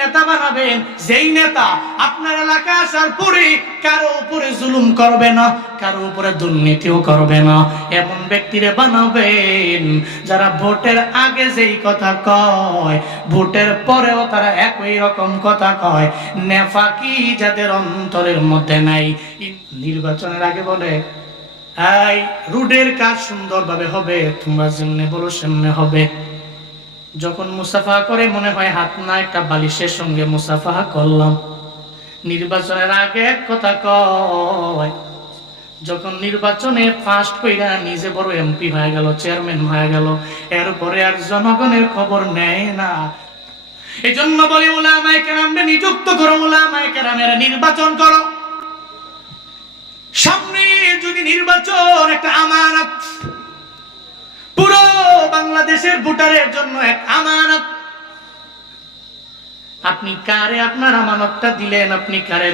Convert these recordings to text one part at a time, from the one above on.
নেতা বানাবেন, যেই নেতা আপনার এলাকায় আসার পরে কারো উপরে জুলুম করবে না, কারো উপরে দুর্নীতিও করবে না, এমন ব্যক্তিরে বানাবেন যারা ভোটের আগে যেই কথা কয় ভোটের পরেও তারা একই রকম কথা কয়, নেফাকি যাদের অন্তরের মধ্যে নাই। নির্বাচনের আগে বলে এই রোডের কাজ সুন্দরভাবে হবে, তোমরা যেমনে বলো সেমনে হবে। যখন মুসাফা করে মনে হয় হাত না একটা বালিশের সঙ্গে মুসাফা করলাম। নির্বাচনের আগে এক কথা কয়, যখন নির্বাচনে ফার্স্ট কইরা নিজে বড় এমপি হয়ে গেল, চেয়ারম্যান হয়ে গেল, এরপরে আর জনগণের খবর নেয় না। এই জন্য বলি উলামায়ে কেরামকে নিযুক্ত করো, উলামায়ে কেরামের নির্বাচন করো। সামনে যদি নির্বাচন একটা আমানত, পুরো বাংলাদেশের ভোটারের জন্য এক আমানত। আপনি কারে আপনার আমানতটা দিলেন, আপনি কারে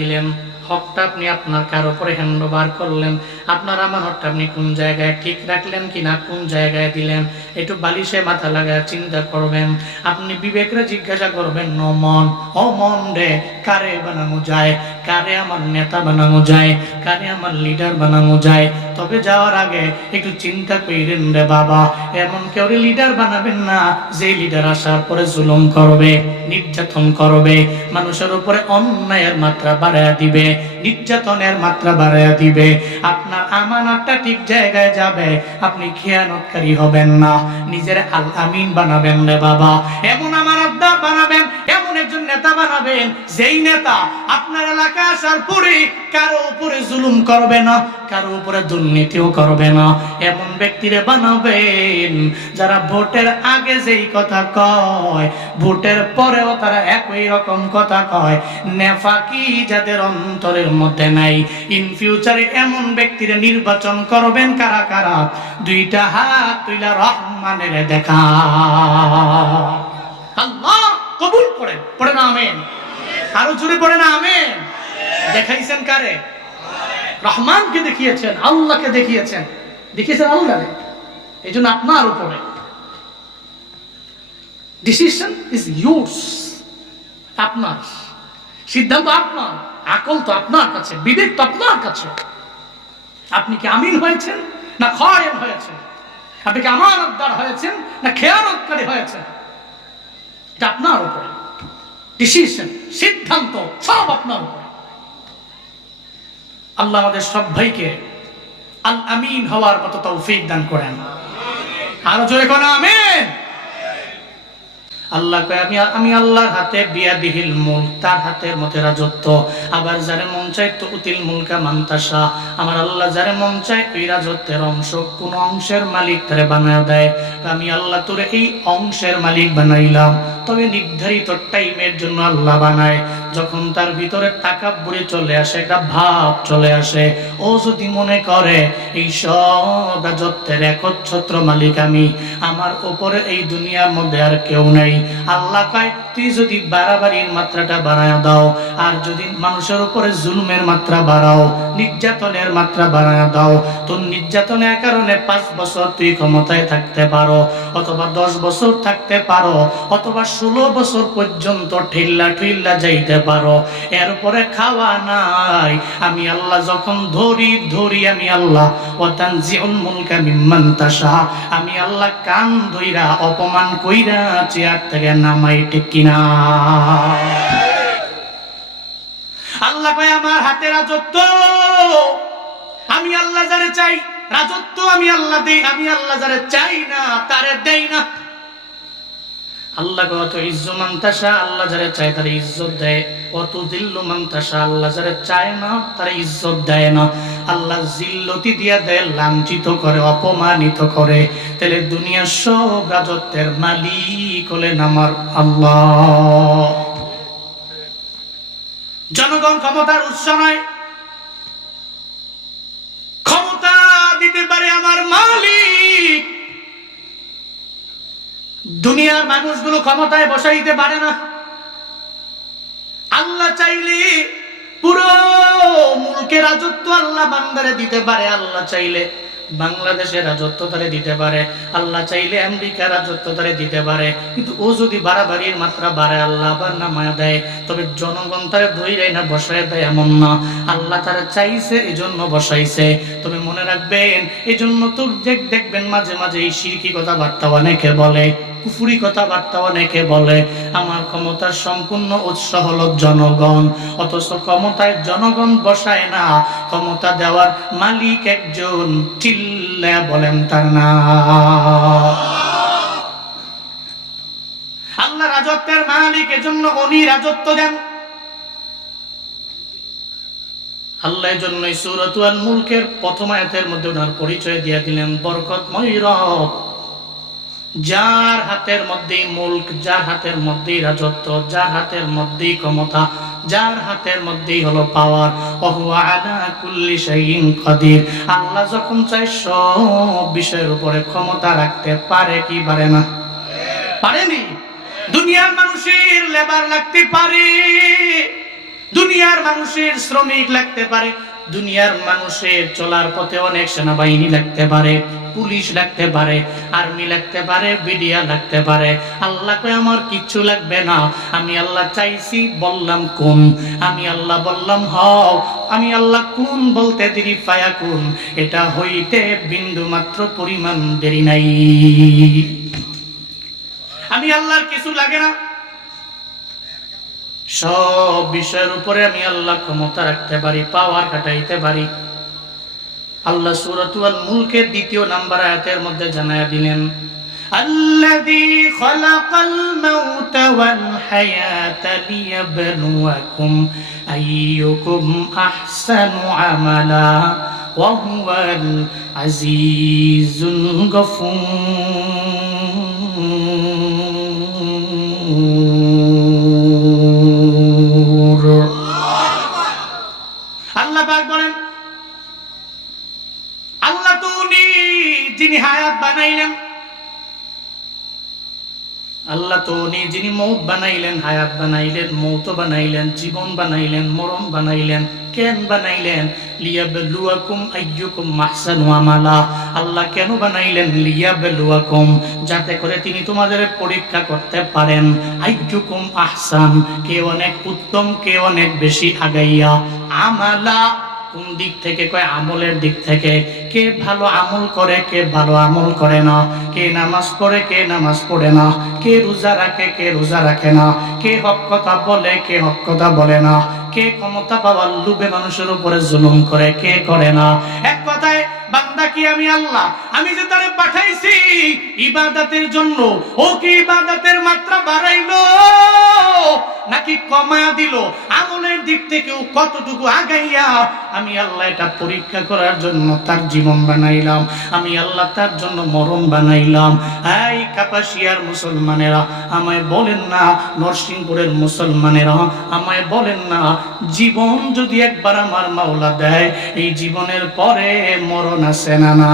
দিলেন হকটা আপনি আপনার কার উপরে হ্যান্ড ওভার করলেন, আপনার আমানতটা আপনি কোন জায়গায় ঠিক রাখলেন কিনা, কোন জায়গায় দিলেন, একটু বালিশে মাথা লাগায় চিন্তা করবেন। আপনি বিবেকরে জিজ্ঞাসা করবেন, ও মন রে, কারে বানানো যায়, কারে আমার নেতা বানানো যায়, কারে আমার লিডার বানানো যায়। তবে যাওয়ার আগে একটু চিন্তা করেন রে বাবা, এমন কেউ লিডার বানাবেন না যে লিডার আসার পরে জুলুম করবে, নির্যাতন করবে, মানুষের উপরে অন্যায়ের মাত্রা বাড়ায়া দিবে, নির্যাতনের মাত্রা বাড়ায়া দিবে। আপনার আমানতটা ঠিক জায়গায় যাবে, আপনি খেয়ানতকারী হবেন না, নিজের আল আমিন বানাবেন রে বাবা। এমন আমানতদার বানাবেন, এমন একজন নেতা বানাবেন যেই নেতা আপনার এলাকায় আসার পরে কারো উপরে জুলুম করবে না, কারো উপরে দুর্নীতিও করবে না। এমন ব্যক্তিরে বানাবেন যারা ভোটের আগে যেই কথা কয় ভোটের পরেও তারা একই রকম কথা কয়, নেফাকি যাদের অন্তরের মধ্যে নাই। ইন ফিউচারে এমন ব্যক্তিরে নির্বাচন করবেন কারা কারা? দুইটা হাত তুইলা রহমানের দেখা। আল্লাহ কবুল করেন, পড়ে না আমিন, আরো জোরে পড়ে না আমিন। দেখাইছেন কারে? রহমানকে দেখিয়েছেন, আল্লাহকে দেখিয়েছেন, দেখিয়েছেন আল্লাহ। এই জন্য আপনার উপরে ডিসিশন ইজ ইয়োর্স, আপনার সিদ্ধান্ত, আপনার আকল তো আপনার কাছে, বিবেক তো আপনার কাছে। আপনি কি আমিন হয়েছেন না খায়েন হয়েছেন? আপনি কি আমানতদার হয়েছেন না খেয়ানতকারী হয়েছেন? এটা আপনার উপরে ডিসিশন, সিদ্ধান্ত সব আপনার উপরে। আল্লাহ আমাদের সব ভাইকে আল আমিন হওয়ার মতো তৌফিক দান করেন। আরো জোরে কোন আমিন। আল্লাহ কয় আমি আল্লাহর হাতে বিয়াদিহিল মুলক, তার হাতের মধ্যে রাজত্ব। আবার যারে মন চায় তো উতিল মুলকা মানতাসা, আমার আল্লাহ যারে মন চায় ওই রাজত্বের অংশ, কোন অংশের মালিক তারে বানায় দেয়। আমি আল্লাহ তোরে এই অংশের মালিক বানাইলাম, তবে নির্ধারিত টাইমের জন্য আল্লাহ বানায়। যখন তার ভিতরে তাকাব্বুরি চলে আসে, একটা ভাব চলে আসে, ও যদি মনে করে এই সব রাজত্বের একচ্ছত্র মালিক আমি, আমার উপরে এই দুনিয়ার মধ্যে আর কেউ নাই, আল্লাহ কয় তুই যদি বাড়াবাড়ির মাত্রাটা বাড়ায় দাও, আর যদি মানুষের উপরে জুলুমের মাত্রা বাড়াও, নির্যাতনের মাত্রা বাড়ায় দাও, তোর নির্যাতনের কারণে 5 বছর তুই ক্ষমতায় থাকতে পারো, অথবা 10 বছর থাকতে পারো, অথবা 16 বছর পর্যন্ত ঠেল্লা যাইতে পারো, এরপরে খাওয়া নাই। আমি আল্লাহ যখন ধরি আমি আল্লাহ ওয়াতানজিউল মুলকা মিম্মান তাশা, আমি আল্লাহ কান ধইরা অপমান কইরা চেয়ার থেকে নামাই, ঠিক কিনা? আল্লাহ কয় আমার হাতে রাজত্ব, আমি আল্লাহ যারে চাই রাজত্ব আমি আল্লাহ দেই, আমি আল্লাহ যারে চাই না তারে দেই না। আল্লাহ কত ইজ্জু মান তাশা, আল্লাহ যারে চায় তারে ইজ্জত দেয়, কত দিল্লু মান তাশা, আল্লাহ যারে চায় না তারে ইজ্জত দেয় না। আল্লাহ জিল্লতি দিয়া দেয়, লাঞ্ছিত করে, অপমানিত করে। তাহলে দুনিয়ার সব রাজত্বের মালিক হলেন আমার আল্লাহ। জনগণ ক্ষমতার উৎস নয়, ক্ষমতা দিতে পারে আমার মালিক। দুনিয়ার মানুষগুলো ক্ষমতায় বসাইতে পারে না। আল্লাহ চাইলে পুরো মুলকের রাজত্ব আল্লাহ বান্দারে দিতে পারে, আল্লাহ চাইলে বাংলাদেশের রাজত্ব তারে দিতে পারে, আল্লাহ চাইলে আমেরিকার রাজত্ব তারে দিতে পারে, কিন্তু ও যদি বাড়াবাড়ির মাত্রা বাড়ায় আল্লাহ আবার নামায়া দেয়। তবে জনগণ তারে ধইরাই না বসায় দেয় এমন না, আল্লাহ তারা চাইছে এজন্য বসাইছে। তবে মনে রাখবেন, এজন্য তো দেখবেন মাঝে মাঝে এই শিরকি কথাবার্তা অনেকে বলে, কুফুরি কথাবার্তা অনেকে বলে। আমার ক্ষমতার সম্পূর্ণ উৎস হলো জনগণ, অথচ ক্ষমতায় জনগণ বসায় না, ক্ষমতা দেওয়ার মালিক একজন, চিল্লা বলেন তার নাম। আল্লাহ রাজত্বের মালিক, এজন্য উনি রাজত্ব দেন। আল্লাহ এজন্যই সূরাতুল মুলকের প্রথম আয়াতের মধ্যে ওনার পরিচয় দিয়ে দিলেন বরকতময় রব, যার হাতের মধ্যেই মুলক, যার হাতের মধ্যেই রাজত্ব, যার হাতের মধ্যেই ক্ষমতা, যার হাতের মধ্যেই হলো পাওয়ার। ওহুয়া আলা কুল্লি শাইইন কাদির। আল্লাহ যখন চায় সব বিষয়ের উপরে ক্ষমতা রাখতে পারে কি পারে না? পারেনি। দুনিয়ার মানুষের লেবার লাগতে পারে, দুনিয়ার মানুষের শ্রমিক লাগতে পারে, দুনিয়ার মানুষের চলার পথে অনেক সেনাবাহিনী লাগতে পারে, পুলিশ লাগতে পারে, আর্মি লাগতে পারে, বিডিআর লাগতে পারে। আল্লাহ কয় আমার কিচ্ছু লাগবে না, আমি আল্লাহ চাইছি বললাম কোন, আমি আল্লাহ বললাম হও, আমি আল্লাহ কোন বলতে দেরি ফায়াকুন, এটা হইতে বিন্দু মাত্র পরিমাণ দেরি নাই। আমি আল্লাহর কিছু লাগে না, সব বিষয়ের উপরে আমি আল্লাহ ক্ষমতা রাখতে পারি, পাওয়ার খাটাইতে পারি। আল্লাহ সূরাতুল মুলকের দ্বিতীয় নাম্বার আয়াতের মধ্যে জানায়া দিলেন, আল্লাযী খালাকাল মাউতা ওয়াল হায়াতা লিয়াবলুয়াকুম আইয়ুকুম আহসানু আমালা ওয়া হুয়াল আজিজুল গফুর। আল্লাহ পাক বলেন, আল্লাহ তো উনি যিনি হায়াত বানাইলেন, আল্লাহ তো উনি যিনি মৌত বানাইলেন, হায়াত বানাইলেন, মৌত বানাইলেন, জীবন বানাইলেন, মরণ বানাইলেন। কেন বানাইলেন? লিয়াবলুয়াকুম আইয়ুকুম আহসানু আমালা। আল্লাহ কেন বানাইলেন? লিয়াবলুয়াকুম, যাতে করে তিনি তোমাদের পরীক্ষা করতে পারেন। আইয়ুকুম আহসান, কে অনেক উত্তম, কে অনেক বেশি আগাইয়া। আমালা, কোন দিক থেকে? কয় আমলের দিক থেকে। কে ভালো আমল করে, কে ভালো আমল করে না, কে নামাজ পড়ে, কে নামাজ পড়ে না, কে রোজা রাখে, কে রোজা রাখে না, কে হক কথা বলে, কে হক কথা বলে না, কে ক্ষমতা পাওয়ার লোভে মানুষের উপরে জুলুম করে, কে করে না। এক কথায় বান্দা কি আমি আল্লাহ, আমি যে তারে পাঠাইছি ইবাদতের জন্য, ও কি ইবাদতের মাত্রা বাড়াইলো নাকি কমায়া দিল? আমলের দিক থেকেও কতটুকু আগাইয়া? আমি আল্লাহ এটা পরীক্ষা করার জন্য তার জীবন বানাইলাম, আমি আল্লাহ তার জন্য মরণ বানাইলাম। এই কাপাসিয়ার মুসলমানেরা আমায় বলেন না, নরসিংপুরের মুসলমানেরা আমায় বলেন না, জীবন যদি একবার আমার মাওলা দেয়, এই জীবনের পরে মরণ আছে না? না,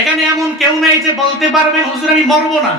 এখানে এমন কেউ নাই যে বলতে পারবেন হুজুর আমি মরবো না।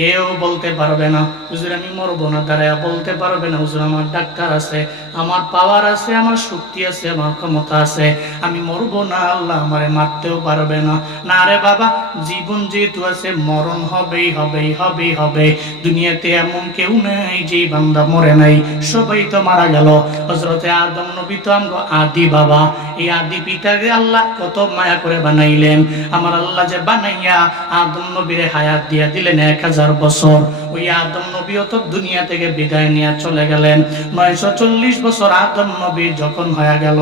কেউ বলতে পারবে না হুজুর আমি মরবো না, দাঁড়ায় বলতে পারবে না হুজুর আমার ডাক্তার আছে, আমার পাওয়ার আছে, আমার শক্তি আছে, আমার ক্ষমতা আছে, আমি মরবো না, আল্লাহ আমারে মারতেও পারবে না। না রে বাবা, জীবন যেহেতু আছে মরণ হবেই হবেই হবেই হবে। দুনিয়াতে এমন কেউ নাই যে বান্দা মরে নাই, সবাই তো মারা গেল। হযরতে আদম নবী তো আমগো আদি বাবা, এই আদি পিতাকে আল্লাহ কত মায়া করে বানাইলেন। আমার আল্লাহ যে বানাইয়া আদম নবীরে হায়াত দিয়া দিলেন 1000 বছর, ওই আদম নবীও তো দুনিয়া থেকে বিদায় নিয়ে চলে গেলেন। 940 বছর আদম নবী যখন হয়ে গেল,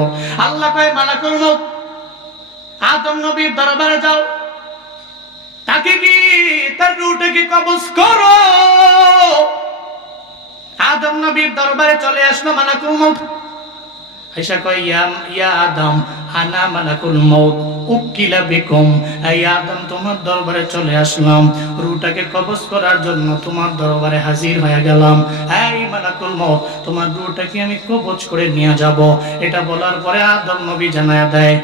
আল্লাহ কয় মালাকুল মউত আদম নবীর দরবারে যাও, তাকে কি তার রূহটাকে কবজ করো। আদম নবীর দরবারে চলে আসলো মালাকুল মউত, আয়েশা কয় ইয়া আদম আনা মালাকুল মউত উকিলা বিকুম। এই আদম তোমার দরবারে চলে আসলাম, রূহটাকে কবজ করার জন্য তোমার দরবারে হাজির হয়ে গেলাম। এই মালাকুল মউত, তোমার রূহটাকে আমি কবজ করে নিয়ে যাব। এটা বলার পরে আদম নবী জানায়া দেয়,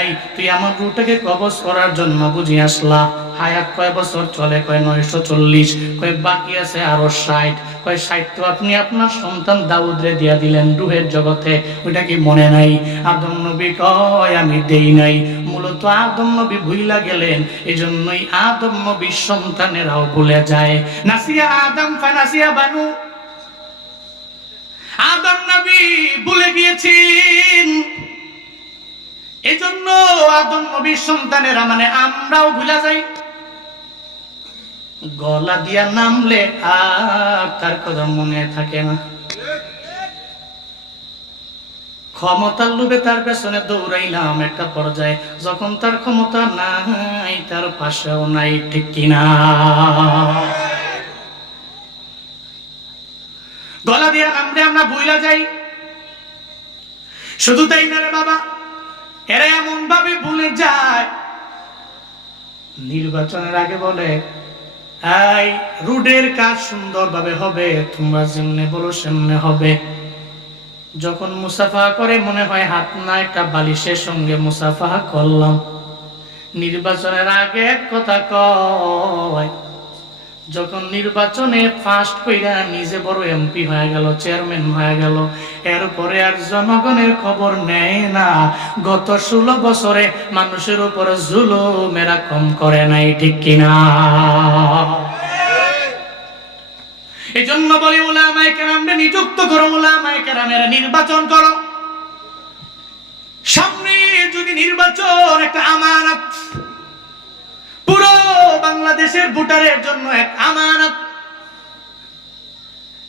এই তুই আমার রূহটাকে কবজ করার জন্য বুঝি আসলা? হায়াত কয় বছর চলে? কয় 940। কয় বাকি আছে আরো 60। কয় 60 তো আপনি আপনার সন্তান দাউদরে দিয়া দিলেন রূহের জগতে, ওইটা কি মনে নাই? আদম নবী কয় আমি দেই নাই। মূলত আদম নবী ভুইলা গেলেন, এজন্যই আদম নবীর সন্তানেরাও ভুলে যায়। নাসিয়া আদম ফানাসিয়া বানু, আদম নবী ভুলে গিয়েছেন, এজন্য আদম নবীর সন্তানেরা মানে আমরাও ভুলে যাই। গলা দিয়া নামলে আর তার কথা মনে থাকে না। ক্ষমতার লোভে তার পেছনে দৌড়াইলাম একটা পর্যায়ে, যখন তার ক্ষমতা নাই তার পাশেও নাই, ঠিক কিনা? গলা দিয়া নামলে আমরা ভুইলা যাই। শুধু তাই না রে বাবা, এরা এমন ভাবে ভুলে যায়, নির্বাচনের আগে বলে এই রোডের কাজ সুন্দরভাবে হবে, তোমরা যেমনে বলো সেমনে হবে। যখন মুসাফা করে মনে হয় হাত না একটা বালিশের সঙ্গে মুসাফা করলাম। নির্বাচনের আগে এক কথা কয়, যখন নির্বাচনে ফার্স্ট কইরা নিজে বড় এমপি হয়ে গেল, চেয়ারম্যান হয়ে গেল, এরপরে আর জনগণের খবর নেয় না। গত 16 বছরে মানুষের উপরে জুলুমেরা কম করে নাই, ঠিক কিনা? এই জন্য বলি উলামায়ে কেরামকে নিযুক্ত করো, উলামায়ে কেরামের নির্বাচন করো। সামনে যদি নির্বাচন একটা আমানত, পুরো বাংলাদেশের ভোটারের জন্য এক আমানত।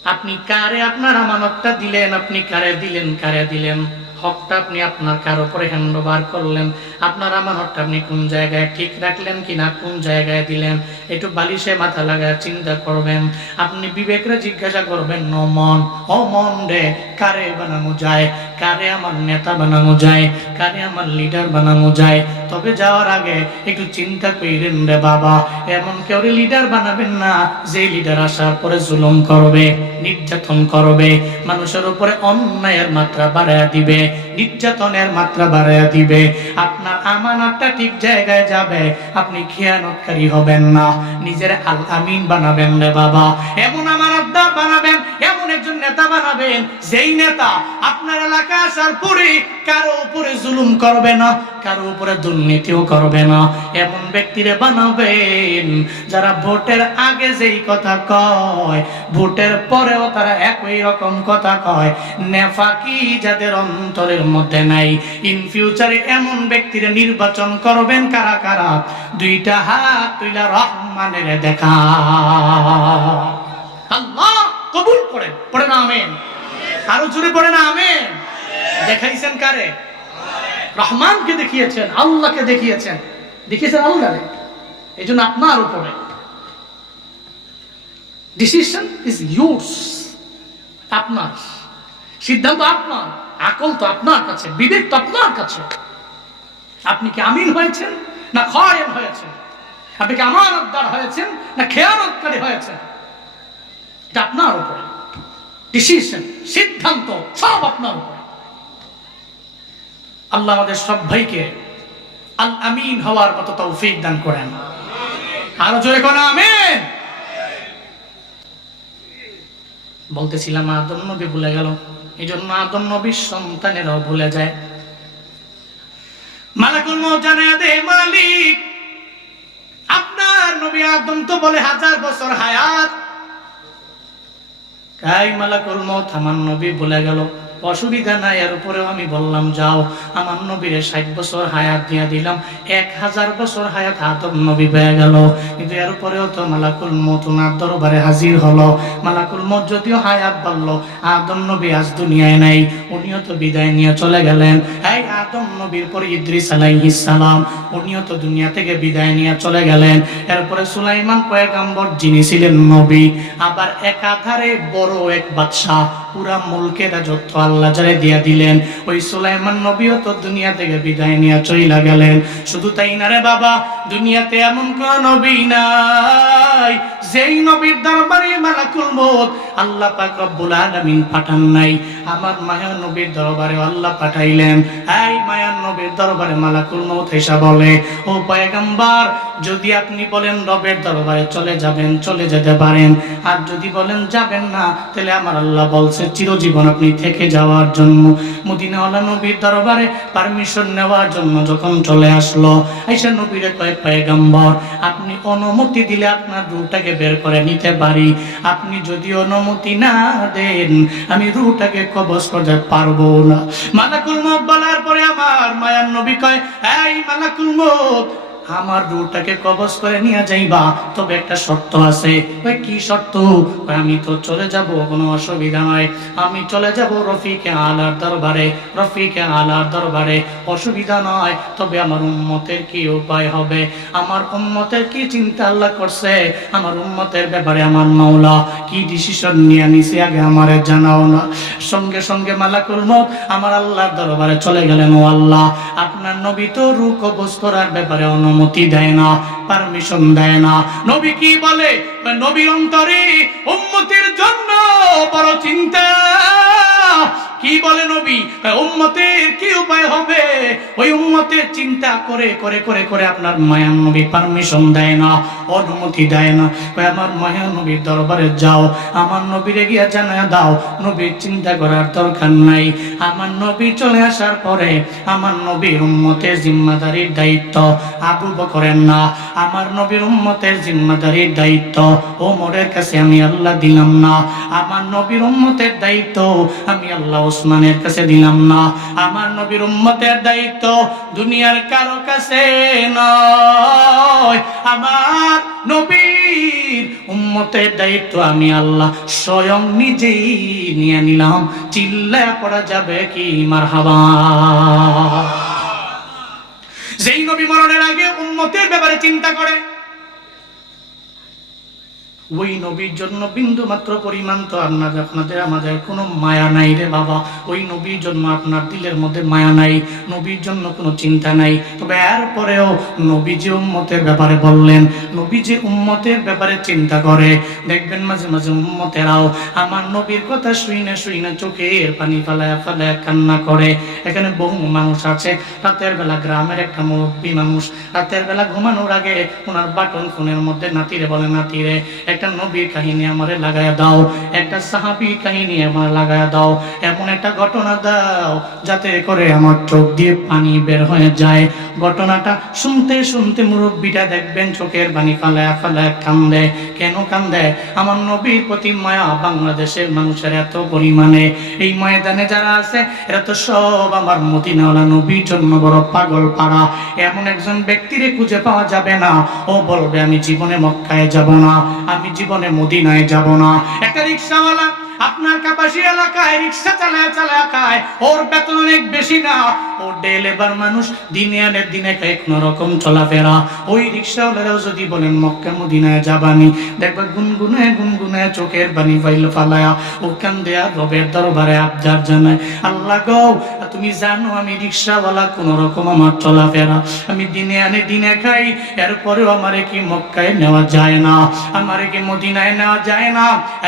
আপনি কারে আপনার আমানতটা দিলেন, আপনি কারে দিলেন, কারে দিলেন, হকটা আপনি আপনার কার উপরে হ্যান্ড ওভার করলেন, আপনার আমানতটা আপনি কোন জায়গায় ঠিক রাখলেন কিনা, কোন জায়গায় দিলেন, একটু বালিশে মাথা লাগায় চিন্তা করবেন। আপনি বিবেকরে জিজ্ঞাসা করবেন, ন মন, ও মন রে, কারে বানানো যায়, কারে আমার নেতা বানানো যায়, কারে আমার লিডার বানানো যায়। তবে যাওয়ার আগে একটু চিন্তা করেন রে বাবা, এমন কেউ লিডার বানাবেন না যে লিডার আসার পরে জুলুম করবে, নির্যাতন করবে, মানুষের উপরে অন্যায়ের মাত্রা বাড়ায়া দিবে, নির্যাতনের মাত্রা বাড়ায়া দিবে। আপনার আমানতটা ঠিক জায়গায় যাবে, আপনি খেয়ানতকারী হবেন না, নিজের আল আমিন বানাবেন রে বাবা। এমন আমানতদার বানাবেন, এমন একজন নেতা বানাবেন যেই নেতা আপনার এলাকা আসার পরে কারো উপরে জুলুম করবে না, কারো উপরে দুর্নীতিও করবে না। এমন ব্যক্তিরে বানাবেন যারা ভোটের আগে যেই কথা কয়, ভোটের পরেও তারা একই রকম কথা কয়। নেফাকি যাদের অন্তরের মধ্যে নাই। ইন ফিউচারে এমন ব্যক্তিরে নির্বাচন করবেন কারা কারা? দুইটা হাত তুইলা রহমানের দেখা। আল্লাহ কবুল করেন, পড়ে না আমিন। আরো জোরে পড়ে না আমিন। দেখাইছেন কারে? রহমানকে দেখিয়েছেন, আল্লাহকে দেখিয়েছেন, দেখিয়েছেন আল্লাহরে। এই জন্য আপনার উপরে ডিসিশন ইজ ইয়োর্স, আপনার সিদ্ধান্ত আপনার, আকল তো আপনার কাছে, বিবেক তো আপনার কাছে। আপনি কি আমিন হয়েছেন না খায়েন হয়েছেন? আপনি কি আমানতদার হয়েছেন না খেয়ানতকারী হয়েছেন? এটা আপনার উপরে ডিসিশন, সিদ্ধান্ত সব আপনার উপরে। আল্লাহ আমাদের সব ভাইকে আল আমিন হওয়ার মতো তৌফিক দান করেন। আরো জোরে কোন আমিন। বলতেছিলাম আদম নবী ভুলে গেল, এই জন্য আদম নবীর সন্তানেরাও ভুলে যায়। মালাকুল মউত জানায়া দেয়, মালিক আপনার নবী আদম তো বলে 1000 বছর হায়াত। কাই মালাকুল মউত আমার নবী ভুলে গেল, অসুবিধা নাই, এর উপরেও আমি বললাম যাও আমার নবীরে 60 বছর হায়াত দিয়ে দিলাম, 1000 বছর হায়াত আদম নবী পেয়ে গেল। কিন্তু এর উপরেও তো মালাকুল মউত ওনার দরবারে হাজির হলো। মালাকুল মউত যদিও হায়াত বললো, আদম নবী আজ দুনিয়ায় নাই, উনিও তো বিদায় নিয়ে চলে গেলেন। এই আদম নবীর পর ইদ্রিস আলাইহিস সালাম, উনিও তো দুনিয়া থেকে বিদায় নিয়ে চলে গেলেন। এরপরে সুলাইমান পয়গম্বর, যিনি ছিলেন নবী, আবার একাধারে বড় এক বাদশা, পুরা মুলকের রাজত্ব আল্লাহ যারে দিয়া দিলেন। ওই সুলাইমান নবীও তো দুনিয়া থেকে বিদায় নিয়ে চলে গেলেন। শুধু তাই না রে বাবা, দুনিয়াতে এমন কোন নবী নাই যেই নবীর দরবারে মালাকুল মউত আল্লাহ পাক রব্বুল আলামিন পাঠান নাই, আমার মায়ার নবীর দরবারে আল্লাহ পাঠাইলেন। এই মায়ার নবীর দরবারে মালাকুল মউত এসে বলে, ও পয়গম্বর, যদি আপনি বলেন রবের দরবারে চলে যাবেন, চলে যেতে পারেন, আর যদি বলেন যাবেন না, তাহলে আমার আল্লাহ বলছে চিরজীবন আপনি থেকে যাওয়ার জন্য। মদিনাওয়ালা নবীর দরবারে পারমিশন নেওয়ার জন্য যখন চলে আসলো, আয়েশা নবীরে কয়, পয়গম্বর, আপনি অনুমতি দিলে আপনার রূহটাকে বের করে নিতে পারি, আপনি যদি অনুমতি না দেন আমি রূহটাকে কবজ করতে পারবো না। মালাকুল মউত বলার পরে আমার মায়ার নবী কয়, এই মালাকুল মউত, আমার রূহটাকে কবজ করে নিয়ে যাইবা, তবে একটা শর্ত আছে। ওই কি শর্ত? আমি তো চলে যাব, কোনো অসুবিধা নয়, আমি চলে যাব রফিকে আলার দরবারে, রফিকে আলার দরবারে, অসুবিধা নয়, তবে আমার উম্মতের কি উপায় হবে, আমার উম্মতের কি চিন্তা আল্লাহ করছে, আমার উম্মতের ব্যাপারে আমার মাওলা কি ডিসিশন নিয়ে নিছে আগে আমারে জানাও না। সঙ্গে সঙ্গে মালাকুল মউত আমার আল্লাহর দরবারে চলে গেলেন, ও আল্লাহ, আপনার নবী তো রূহ কবজ করার ব্যাপারে অনুমতি দেয় না, পারমিশন দেয় না। নবী কি বলে? নবীর অন্তরে উম্মতের জন্য বড় চিন্তা। কি বলে নবী? উম্মতের কি উপায় হবে, ওই উম্মতের চিন্তা করে করে করে করে আপনার মায়ার নবী পারমিশন দেয় না, অনুমতি দেয় না। আমার মায়ার নবীর দরবারে যাও, আমার নবীরে গিয়া জানায় দাও নবীর চিন্তা করার দরকার নাই। আমার নবী চলে আসার পরে আমার নবীর উম্মতের জিম্মাদারির দায়িত্ব আবু বকরের না, আমার নবীর উম্মতের জিম্মাদারির দায়িত্ব ওমরের কাছে আমি আল্লাহ দিলাম না, আমার নবীর উম্মতের দায়িত্ব আমি আল্লাহ ওসমানের কাছে দিলাম না, আমার নবীর উম্মতের দায়িত্ব দুনিয়ার কারো কাছে নয়, আমার নবীর উম্মতের দায়িত্ব আমি আল্লাহ স্বয়ং নিজেই নিয়ে নিলাম। চিল্লায় পড়া যাবে কি মারহাবা? যেই নবী মরণের আগে উম্মতের ব্যাপারে চিন্তা করে, ওই নবীর জন্য বিন্দু মাত্র পরিমাণ তো আপনাদের আমাদের কোনো মায়া নাই রে বাবা। ওই নবীর জন্য আপনার দিলের মধ্যে মায়া নাই, নবীর জন্য কোনো চিন্তা নাই। তবে এরপরেও নবী যে উম্মতের ব্যাপারে বললেন, নবী যে উম্মতের ব্যাপারে চিন্তা করে, দেখবেন মাঝে মাঝে উম্মতেরাও আমার নবীর কথা শুইনা শুইনা চোখের পানি ফালায় ফালায় কান্না করে। এখানে বহু মানুষ আছে, রাতের বেলা গ্রামের একটা মুরব্বী মানুষ রাতের বেলা ঘুমানোর আগে ওনার বাটন ফোনের মধ্যে নাতিরে বলে, নাতিরে একটা নবীর কাহিনী আমারে লাগায়া দাও, একটা সাহাবীর কাহিনী আমার লাগায়া দাও, এমন একটা ঘটনা দাও যাতে করে আমার চোখ দিয়ে পানি বের হয়ে যায়। ঘটনাটা শুনতে শুনতে মুরব্বীটা দেখবেন চোখের পানি ফালায়া ফালায়া কান্দে। কেন কান্দে? আমার নবীর প্রতি মায়া বাংলাদেশের মানুষের এত পরিমাণে, এই ময়দানে যারা আছে এরা তো সব আমার মদিনাওয়ালা নবীর জন্য বড় পাগল পাড়া। এমন একজন ব্যক্তিরে খুঁজে পাওয়া যাবে না ও বলবে আমি জীবনে মক্কায় যাব না, আমি জীবনে মদিনায় যাব না। একটা রিকশাওয়ালা আপনার কাপাসী এলাকায় রিকশা চালায় চালায় খায়, ওর বেতন অনেক বেশি না, ও ডে লেবার মানুষ, দিনে আনে দিনে খায় কোনো রকম চলাফেরা। ওই রিকশাওয়ালারাও যদি বলেন মক্কা মদিনায় যাবানি, দেখবা গুনগুনে গুনগুনে চোখের পানি ফাইল ফালায়া ওখান দেয়া রবের দরবারে আবদার জানায়, আল্লাহ গো তুমি জানো আমি রিকশাওয়ালা, কোন রকম আমার চলাফেরা, আমি দিনে আনে দিনে খাই, এরপরেও আমারে কি মক্কায় নেওয়া যায় না, আমারে কি মদিনায় নেওয়া যায় না?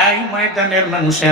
এই ময়দানের মানুষেরা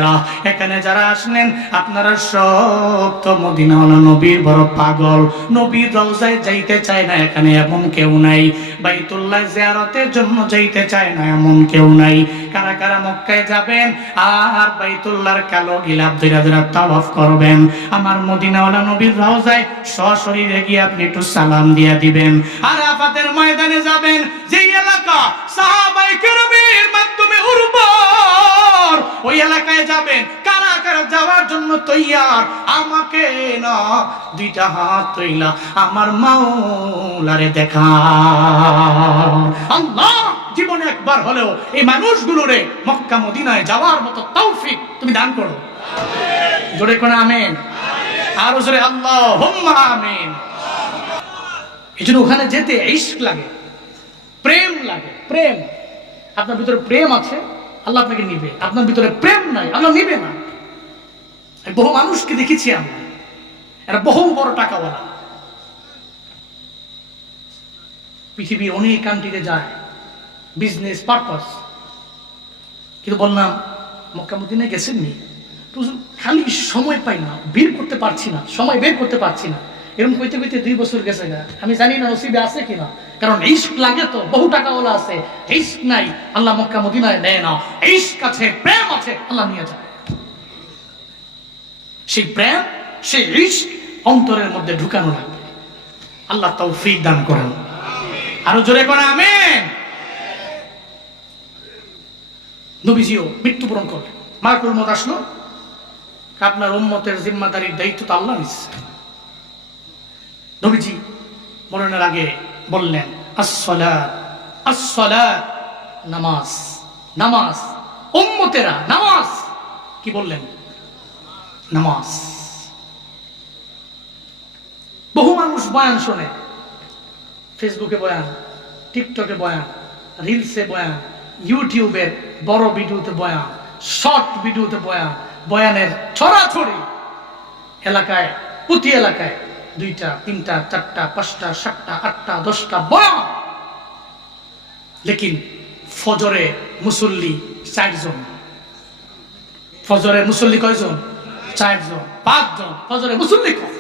এখানে যারা আসলেন আপনারা সব তো মদিনাওয়ালা নবীর বড় পাগল, নবীর রওজায় যাইতে চায় না এখানে এমন কেউ নাই, বাইতুল্লাহ জিয়ারতের জন্য যাইতে চায় না এমন কেউ নাই। কারা কারা মক্কায় যাবেন আর বাইতুল্লাহর কালো গিলাফ ধরে ধরে তাওয়াফ করবেন, আমার মদিনাওয়ালা নবীর রওজায় সশরীরে গিয়ে আপনি একটু সালাম দিয়ে দিবেন। আরাফাতের ময়দানে যাবেন, যেই এলাকা সাহাবায়ে কেরামের মাধ্যমে উর্বর, ওই এলাকায় যাবেন। কারা কারা যাওয়ার জন্য তৈয়ার? আমাকে না, দুইটা হাত তুইলা আমার মাওলারে দেখা। আল্লাহ জীবনে একবার হলেও এই মানুষগুলোরে মক্কা মদিনায় যাওয়ার মতো তৌফিক তুমি দান করো। জোরে করে আমিন, আরো জোরে আল্লাহুম্মা আমিন। এজন্য ওখানে যেতে ইশক লাগে, প্রেম লাগে। প্রেম, আপনার ভিতরে প্রেম আছে আল্লাহ আপনাকে নিবে, আপনার ভিতরে প্রেম নাই আল্লাহ নিবে না। বহু মানুষকে দেখেছি আমরা, এরা বহু বড় টাকাওয়ালা, পৃথিবীর অনেক কান্ট্রিতে যায় বিজনেস পারপাস, কিন্তু বললাম মক্কা মদিনায় গেছেন নি? খালি সময় পাই না, বের করতে পারছি না, সময় বের করতে পারছি না। এরকম কইতে কইতে 2 বছর গেছে না। আমি জানি না নসিবে আছে কিনা, কারণ ইশক লাগে তো, বহু টাকাওয়ালা আছে, ইশক নাই আল্লাহ মক্কা মদিনায় নেয় না। ইশক আছে, প্রেম আছে, আল্লাহ নিয়ে যায়। সেই প্রেম, সেই ইশক অন্তরের মধ্যে ঢুকানো লাগবে। আল্লাহ তৌফিক দান করেন। আরো জোরে করে আমিন। নবীজিও মৃত্যুবরণ করলেন। মালাকুল মউত আসলো, আপনার উম্মতের জিম্মাদারির দায়িত্ব তো আল্লাহ নিচ্ছে। নবীজি মরণের আগে বললেন আসসালাত আসসালাত, নামাজ নামাজ, উম্মতেরা নামাজ। কি বললেন? নামাজ। বহু মানুষ বয়ান শোনে, ফেসবুকে বয়ান, টিকটকে বয়ান, রিলসে বয়ান, ইউটিউবের বড় ভিডিওতে বয়ান, শর্ট ভিডিওতে বয়ান, বয়ানের ছড়াছড়ি। এলাকায়, প্রতি এলাকায় 2টা 3টা 4টা 5টা 7টা 8টা 10টা বয়ান। লেকিন ফজরে মুসল্লি 4 জন। ফজরে মুসল্লি কয়জন? 4 জন 5 জন ফজরে মুসল্লি কম।